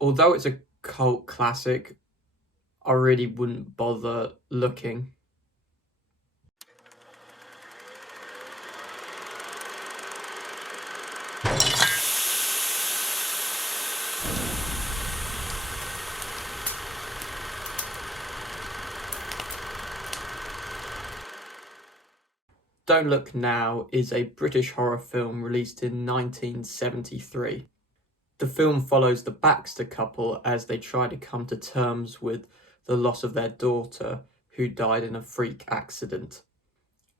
Although it's a cult classic, I really wouldn't bother looking. Don't Look Now is a British horror film released in 1973. The film follows the Baxter couple as they try to come to terms with the loss of their daughter, who died in a freak accident.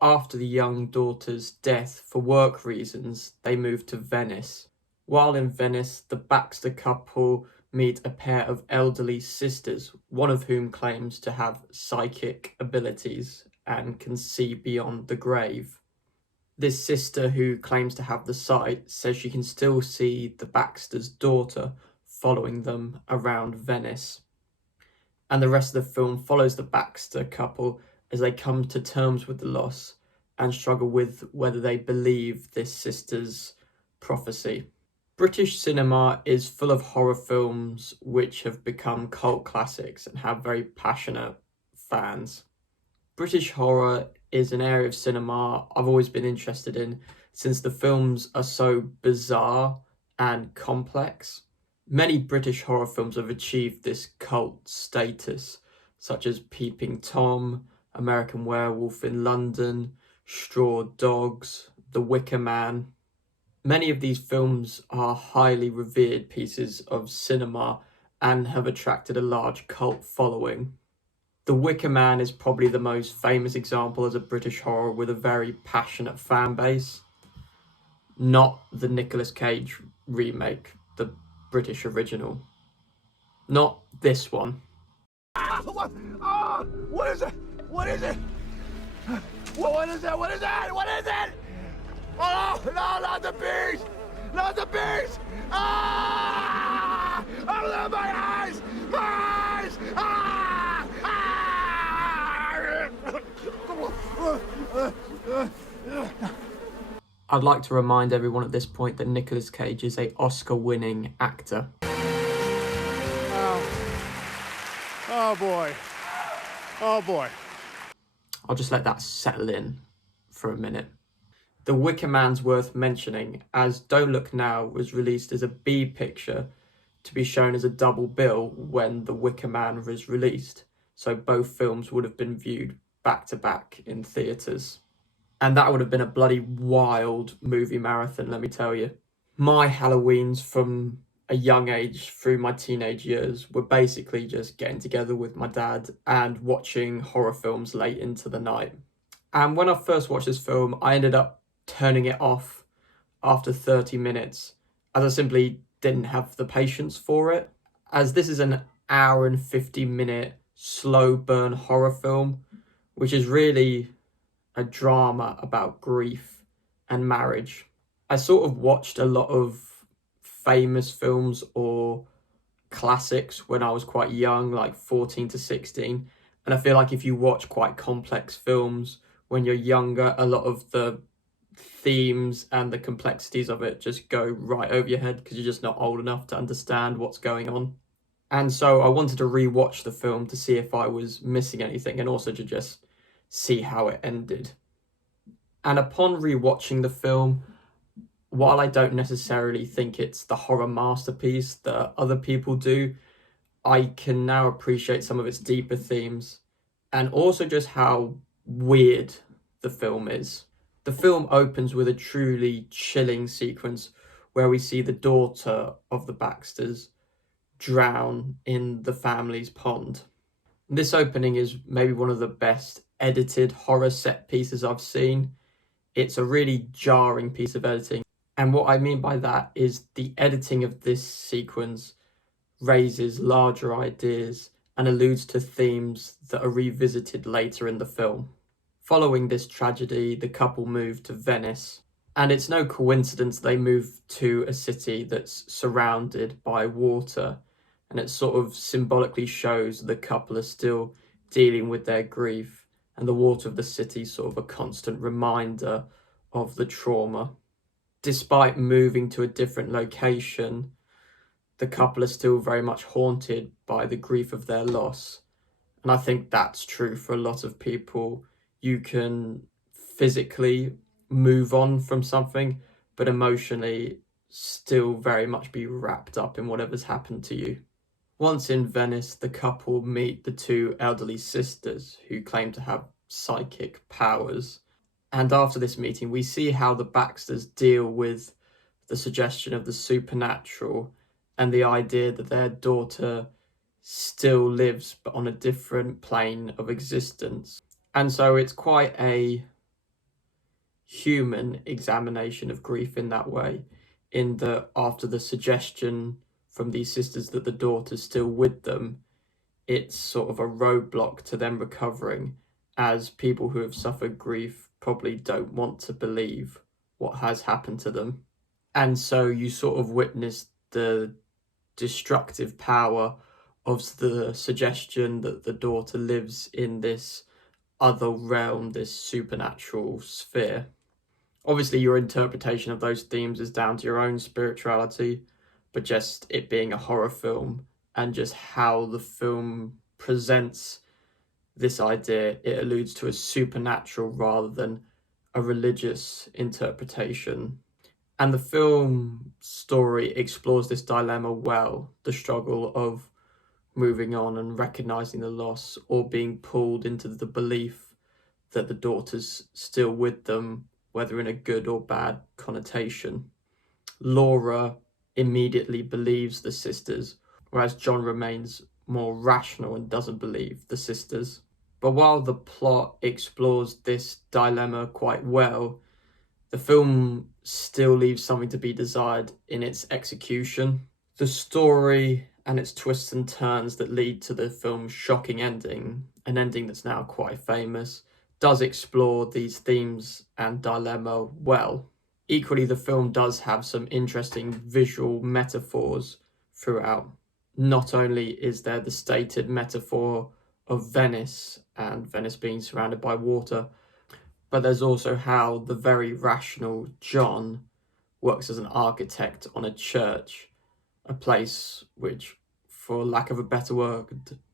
After the young daughter's death for work reasons, they move to Venice. While in Venice, the Baxter couple meet a pair of elderly sisters, one of whom claims to have psychic abilities and can see beyond the grave. This sister, who claims to have the sight, says she can still see the Baxter's daughter following them around Venice. And the rest of the film follows the Baxter couple as they come to terms with the loss and struggle with whether they believe this sister's prophecy. British cinema is full of horror films which have become cult classics and have very passionate fans. British horror is an area of cinema I've always been interested in since the films are so bizarre and complex. Many British horror films have achieved this cult status, such as Peeping Tom, American Werewolf in London, Straw Dogs, The Wicker Man. Many of these films are highly revered pieces of cinema and have attracted a large cult following. The Wicker Man is probably the most famous example as a British horror with a very passionate fan base. Not the Nicolas Cage remake, the British original. Not this one. What is it? What is it? What is it? What is it? What is it? Oh, no, not the bees! Not the bees! Ah! Oh, my eyes! My eyes! Ah! Ah! I'd like to remind everyone at this point that Nicolas Cage is an Oscar-winning actor. Oh boy. Oh boy. I'll just let that settle in for a minute. The Wicker Man's worth mentioning, as Don't Look Now was released as a B picture to be shown as a double bill when The Wicker Man was released, so both films would have been viewed back to back in theatres. And that would have been a bloody wild movie marathon, let me tell you. My Halloweens from a young age through my teenage years were basically just getting together with my dad and watching horror films late into the night. And when I first watched this film, I ended up turning it off after 30 minutes, as I simply didn't have the patience for it. As this is an hour and 50-minute slow burn horror film, which is really a drama about grief and marriage. I sort of watched a lot of famous films or classics when I was quite young, like 14 to 16. And I feel like if you watch quite complex films when you're younger, a lot of the themes and the complexities of it just go right over your head because you're just not old enough to understand what's going on. And so I wanted to rewatch the film to see if I was missing anything and also to just see how it ended. And upon rewatching the film, while I don't necessarily think it's the horror masterpiece that other people do, I can now appreciate some of its deeper themes and also just how weird the film is. The film opens with a truly chilling sequence where we see the daughter of the Baxters drown in the family's pond. This opening is maybe one of the best edited horror set pieces I've seen. It's a really jarring piece of editing. And what I mean by that is the editing of this sequence raises larger ideas and alludes to themes that are revisited later in the film. Following this tragedy, the couple moved to Venice, and it's no coincidence they moved to a city that's surrounded by water, and it sort of symbolically shows the couple are still dealing with their grief, and the water of the city is sort of a constant reminder of the trauma. Despite moving to a different location, the couple are still very much haunted by the grief of their loss. And I think that's true for a lot of people. You can physically move on from something, but emotionally still very much be wrapped up in whatever's happened to you. Once in Venice, the couple meet the two elderly sisters who claim to have psychic powers. And after this meeting, we see how the Baxters deal with the suggestion of the supernatural and the idea that their daughter still lives but on a different plane of existence. And so it's quite a human examination of grief in that way, in that after the suggestion from these sisters that the daughter's still with them, it's sort of a roadblock to them recovering, as people who have suffered grief probably don't want to believe what has happened to them. And so you sort of witness the destructive power of the suggestion that the daughter lives in this other realm, this supernatural sphere. Obviously, your interpretation of those themes is down to your own spirituality, but just it being a horror film and just how the film presents this idea, it alludes to a supernatural rather than a religious interpretation. And the film story explores this dilemma well, the struggle of moving on and recognizing the loss, or being pulled into the belief that the daughter's still with them, whether in a good or bad connotation. Laura immediately believes the sisters, whereas John remains more rational and doesn't believe the sisters. But while the plot explores this dilemma quite well, the film still leaves something to be desired in its execution. The story and its twists and turns that lead to the film's shocking ending, an ending that's now quite famous, does explore these themes and dilemma well. Equally, the film does have some interesting visual metaphors throughout. Not only is there the stated metaphor of Venice and Venice being surrounded by water, but there's also how the very rational John works as an architect on a church, a place which, for lack of a better word,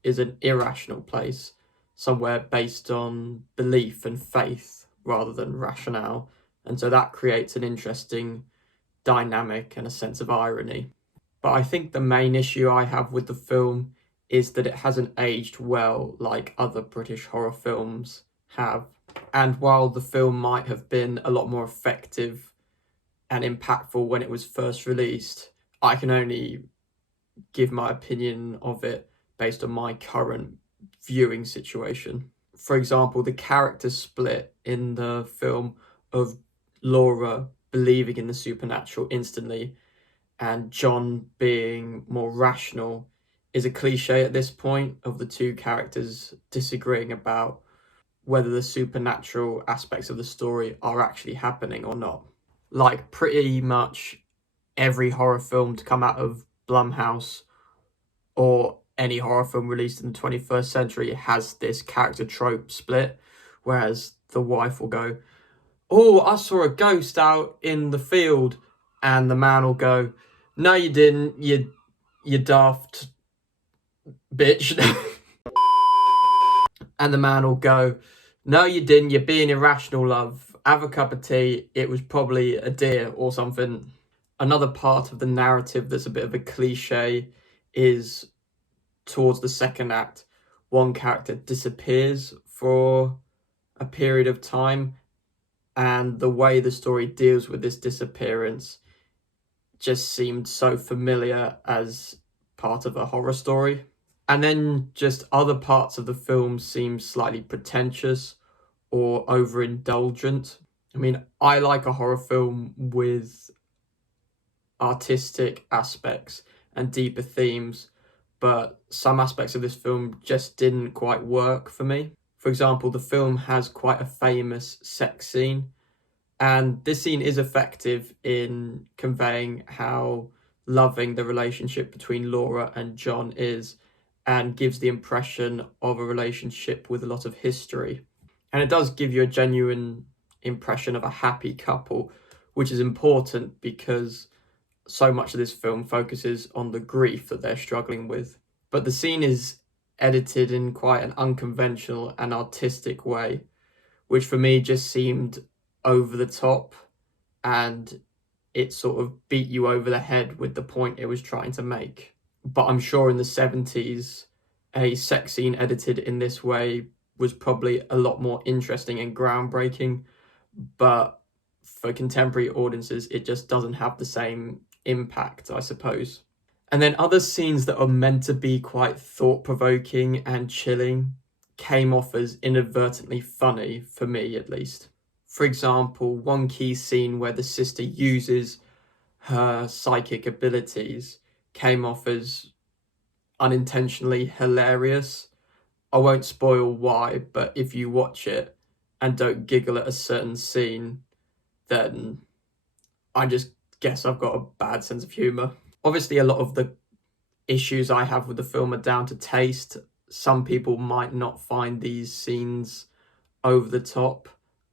is an irrational place, somewhere based on belief and faith rather than rationale. And so that creates an interesting dynamic and a sense of irony. But I think the main issue I have with the film is that it hasn't aged well like other British horror films have. And while the film might have been a lot more effective and impactful when it was first released, I can only give my opinion of it based on my current viewing situation. For example, the character split in the film of Laura believing in the supernatural instantly and John being more rational is a cliche at this point, of the two characters disagreeing about whether the supernatural aspects of the story are actually happening or not. Like pretty much every horror film to come out of Blumhouse or any horror film released in the 21st century has this character trope split, whereas the wife will go, "Oh, I saw a ghost out in the field," and the man will go, "No, you didn't, you daft bitch." And the man will go, "No, you didn't, you're being irrational, love. Have a cup of tea, it was probably a deer or something." Another part of the narrative that's a bit of a cliche is towards the second act, one character disappears for a period of time, and the way the story deals with this disappearance just seemed so familiar as part of a horror story. And then just other parts of the film seem slightly pretentious or overindulgent. I mean, I like a horror film with artistic aspects and deeper themes, but some aspects of this film just didn't quite work for me. For example, the film has quite a famous sex scene, and this scene is effective in conveying how loving the relationship between Laura and John is, and gives the impression of a relationship with a lot of history. And it does give you a genuine impression of a happy couple, which is important because so much of this film focuses on the grief that they're struggling with. But the scene is edited in quite an unconventional and artistic way, which for me just seemed over the top, and it sort of beat you over the head with the point it was trying to make. But I'm sure in the 70s, a sex scene edited in this way was probably a lot more interesting and groundbreaking, but for contemporary audiences, it just doesn't have the same impact, I suppose. And then other scenes that are meant to be quite thought-provoking and chilling came off as inadvertently funny, for me at least. For example, one key scene where the sister uses her psychic abilities came off as unintentionally hilarious. I won't spoil why, but if you watch it and don't giggle at a certain scene, then I just guess I've got a bad sense of humour. Obviously, a lot of the issues I have with the film are down to taste. Some people might not find these scenes over the top.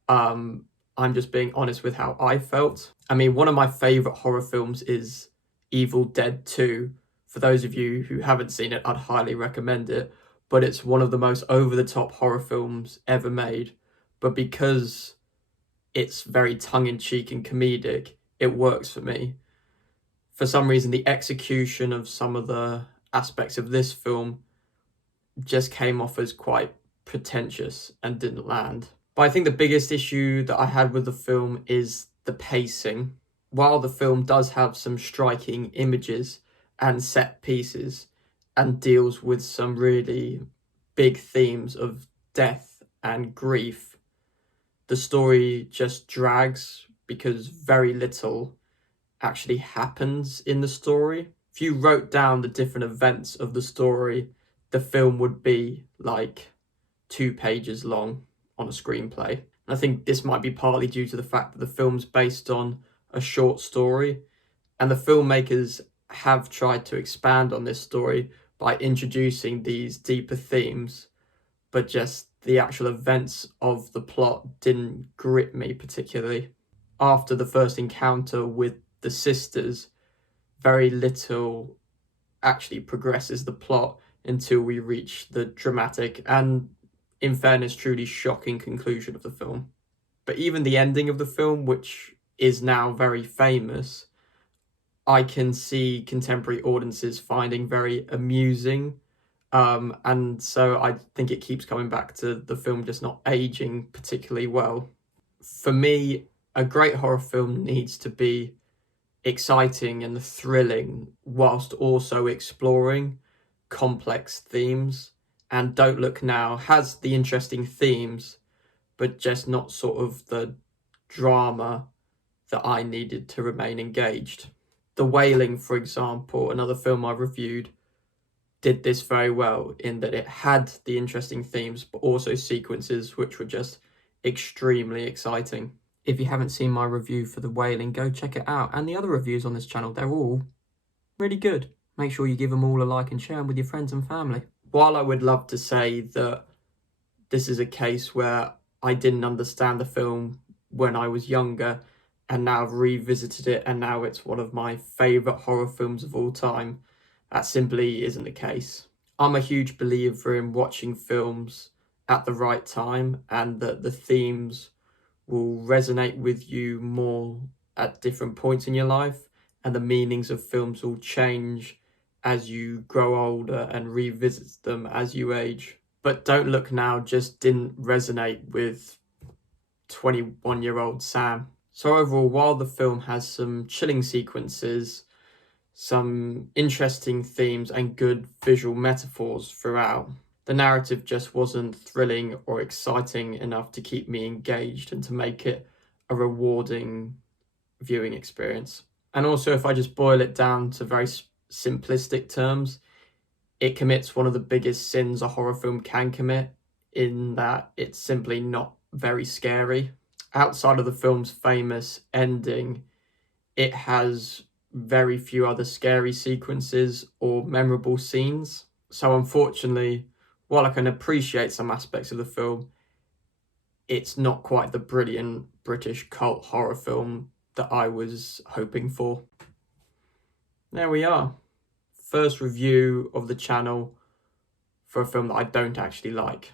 I'm just being honest with how I felt. I mean, one of my favourite horror films is Evil Dead 2. For those of you who haven't seen it, I'd highly recommend it. But it's one of the most over-the-top horror films ever made. But because it's very tongue-in-cheek and comedic, it works for me. For some reason, the execution of some of the aspects of this film just came off as quite pretentious and didn't land. But I think the biggest issue that I had with the film is the pacing. While the film does have some striking images and set pieces and deals with some really big themes of death and grief, the story just drags because very little actually happens in the story. If you wrote down the different events of the story, the film would be like 2 pages long on a screenplay. And I think this might be partly due to the fact that the film's based on a short story, and the filmmakers have tried to expand on this story by introducing these deeper themes, but just the actual events of the plot didn't grip me particularly. After the first encounter with the sisters, very little actually progresses the plot until we reach the dramatic and, in fairness, truly shocking conclusion of the film. But even the ending of the film, which is now very famous, I can see contemporary audiences finding very amusing. And so I think it keeps coming back to the film just not aging particularly well. For me, a great horror film needs to be exciting and thrilling whilst also exploring complex themes. And Don't Look Now has the interesting themes, but just not sort of the drama that I needed to remain engaged. The Wailing, for example, another film I reviewed, did this very well in that it had the interesting themes, but also sequences which were just extremely exciting. If you haven't seen my review for The Wailing, go check it out. And the other reviews on this channel, they're all really good. Make sure you give them all a like and share them with your friends and family. While I would love to say that this is a case where I didn't understand the film when I was younger, and now I've revisited it, and now it's one of my favourite horror films of all time, that simply isn't the case. I'm a huge believer in watching films at the right time, and that the themes will resonate with you more at different points in your life, and the meanings of films will change as you grow older and revisit them as you age. But Don't Look Now just didn't resonate with 21-year-old Sam. So overall, while the film has some chilling sequences, some interesting themes and good visual metaphors throughout, the narrative just wasn't thrilling or exciting enough to keep me engaged and to make it a rewarding viewing experience. And also, if I just boil it down to very simplistic terms, it commits one of the biggest sins a horror film can commit, in that it's simply not very scary. Outside of the film's famous ending, it has very few other scary sequences or memorable scenes. So unfortunately, while I can appreciate some aspects of the film, it's not quite the brilliant British cult horror film that I was hoping for. there we are. First review of the channel for a film that I don't actually like.